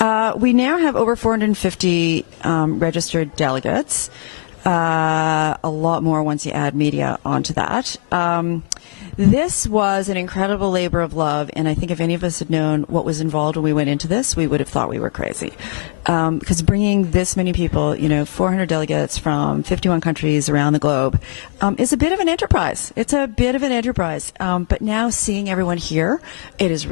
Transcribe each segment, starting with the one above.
We now have over 450 registered delegates. A lot more once you add media onto that. This was an incredible labor of love, and I think if any of us had known what was involved when we went into this, we would have thought we were crazy. Because bringing this many people, 400 delegates from 51 countries around the globe, is a bit of an enterprise. It's a bit of an enterprise. But now seeing everyone here, it's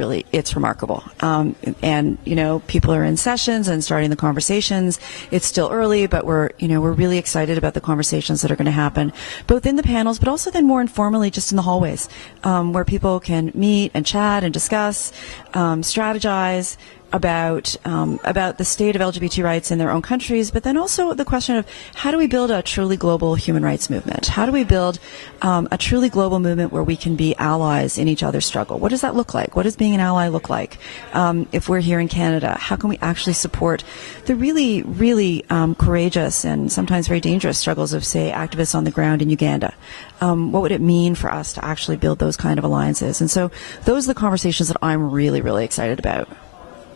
remarkable. And people are in sessions and starting the conversations. It's still early, but we're really excited about the conversations that are going to happen, both in the panels, but also then more informally, just in the hallways, where people can meet and chat and discuss, strategize about the state of LGBT rights in their own countries, but then also the question of how do we build a truly global human rights movement? How do we build a truly global movement where we can be allies in each other's struggle? What does that look like? What does being an ally look like? If we're here in Canada, how can we actually support the really, really courageous and sometimes very dangerous struggles of, say, activists on the ground in Uganda? What would it mean for us to actually build those kind of alliances? And so those are the conversations that I'm really, really excited about.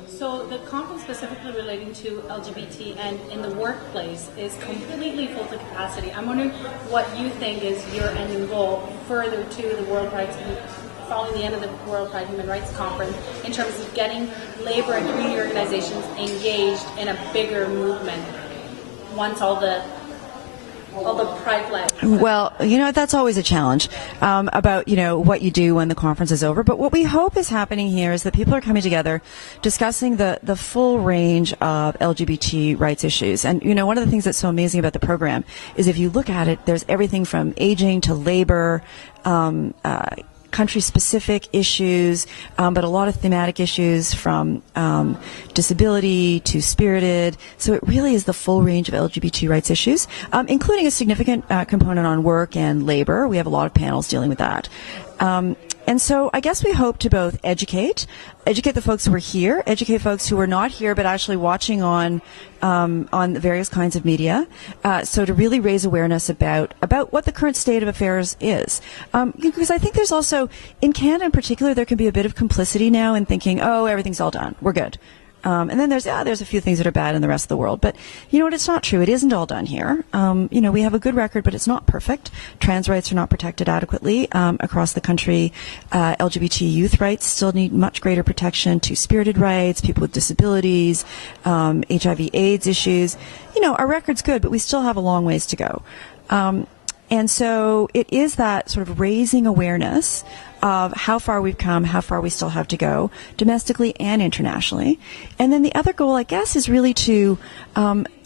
So the conference specifically relating to LGBT and in the workplace is completely full to capacity. I'm wondering what you think is your ending goal further to the World Pride, following the end of the World Pride Human Rights Conference, in terms of getting labor and community organizations engaged in a bigger movement once all the pride flags. Well, that's always a challenge about, what you do when the conference is over. But what we hope is happening here is that people are coming together, discussing the full range of LGBT rights issues. And, one of the things that's so amazing about the program is if you look at it, there's everything from aging to labor, country-specific issues, but a lot of thematic issues from disability to spirited. So it really is the full range of LGBT rights issues, including a significant component on work and labor. We have a lot of panels dealing with that. And so I guess we hope to both educate the folks who are here, educate folks who are not here but actually watching on the various kinds of media, so to really raise awareness about what the current state of affairs is. Because I think there's also, in Canada in particular, there can be a bit of complicity now in thinking, oh, everything's all done, we're good. And then there's a few things that are bad in the rest of the world. But you know what? It's not true. It isn't all done here. We have a good record, but it's not perfect. Trans rights are not protected adequately across the country. LGBT youth rights still need much greater protection. Two-spirited rights, people with disabilities, HIV/AIDS issues. Our record's good, but we still have a long ways to go. And so it is that sort of raising awareness of how far we've come, how far we still have to go, domestically and internationally. And then the other goal, I guess, is really to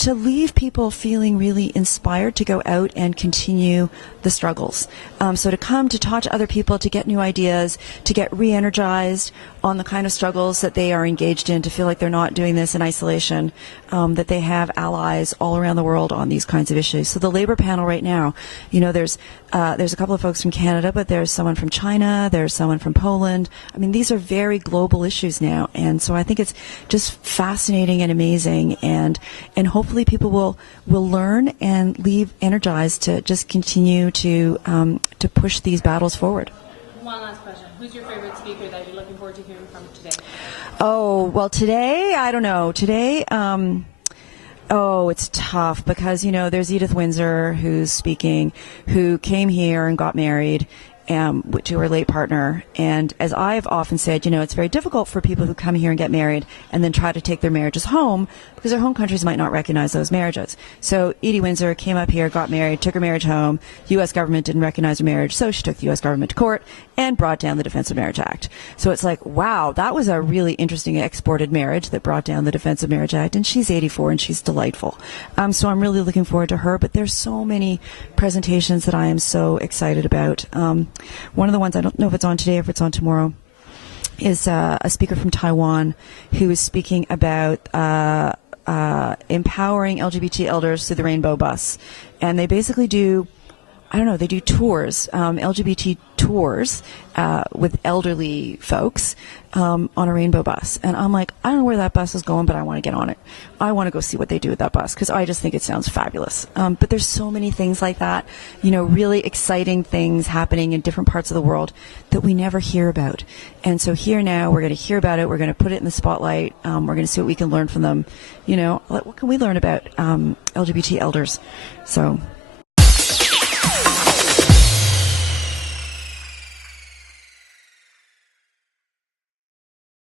leave people feeling really inspired to go out and continue the struggles. So to come, to talk to other people, to get new ideas, to get re-energized on the kind of struggles that they are engaged in, to feel like they're not doing this in isolation, that they have allies all around the world on these kinds of issues. So the labor panel right now, there's a couple of folks from Canada, but there's someone from China, there's someone from Poland. I mean, these are very global issues now, and so I think it's just fascinating and amazing, and hopefully people will learn and leave energized to just continue to push these battles forward. One last question. Who's your favorite speaker that you're looking forward to hearing from today? Oh, well, today, I don't know. Today, it's tough because, there's Edith Windsor who's speaking, who came here and got married to her late partner. And as I've often said, it's very difficult for people who come here and get married and then try to take their marriages home because their home countries might not recognize those marriages. So Edie Windsor came up here, got married, took her marriage home. The U.S. government didn't recognize her marriage, so she took the U.S. government to court and brought down the Defense of Marriage Act. So it's like, wow, that was a really interesting exported marriage that brought down the Defense of Marriage Act, and she's 84 and she's delightful. So I'm really looking forward to her, but there's so many presentations that I am so excited about. One of the ones, I don't know if it's on today or if it's on tomorrow, is a speaker from Taiwan who is speaking about empowering LGBT elders through the Rainbow Bus. And they basically do I don't know, they do tours, LGBT tours with elderly folks on a rainbow bus. And I'm like, I don't know where that bus is going, but I want to get on it. I want to go see what they do with that bus because I just think it sounds fabulous. But there's so many things like that, you know, really exciting things happening in different parts of the world that we never hear about. And so here now, we're going to hear about it. We're going to put it in the spotlight. We're going to see what we can learn from them. You know, what can we learn about LGBT elders? So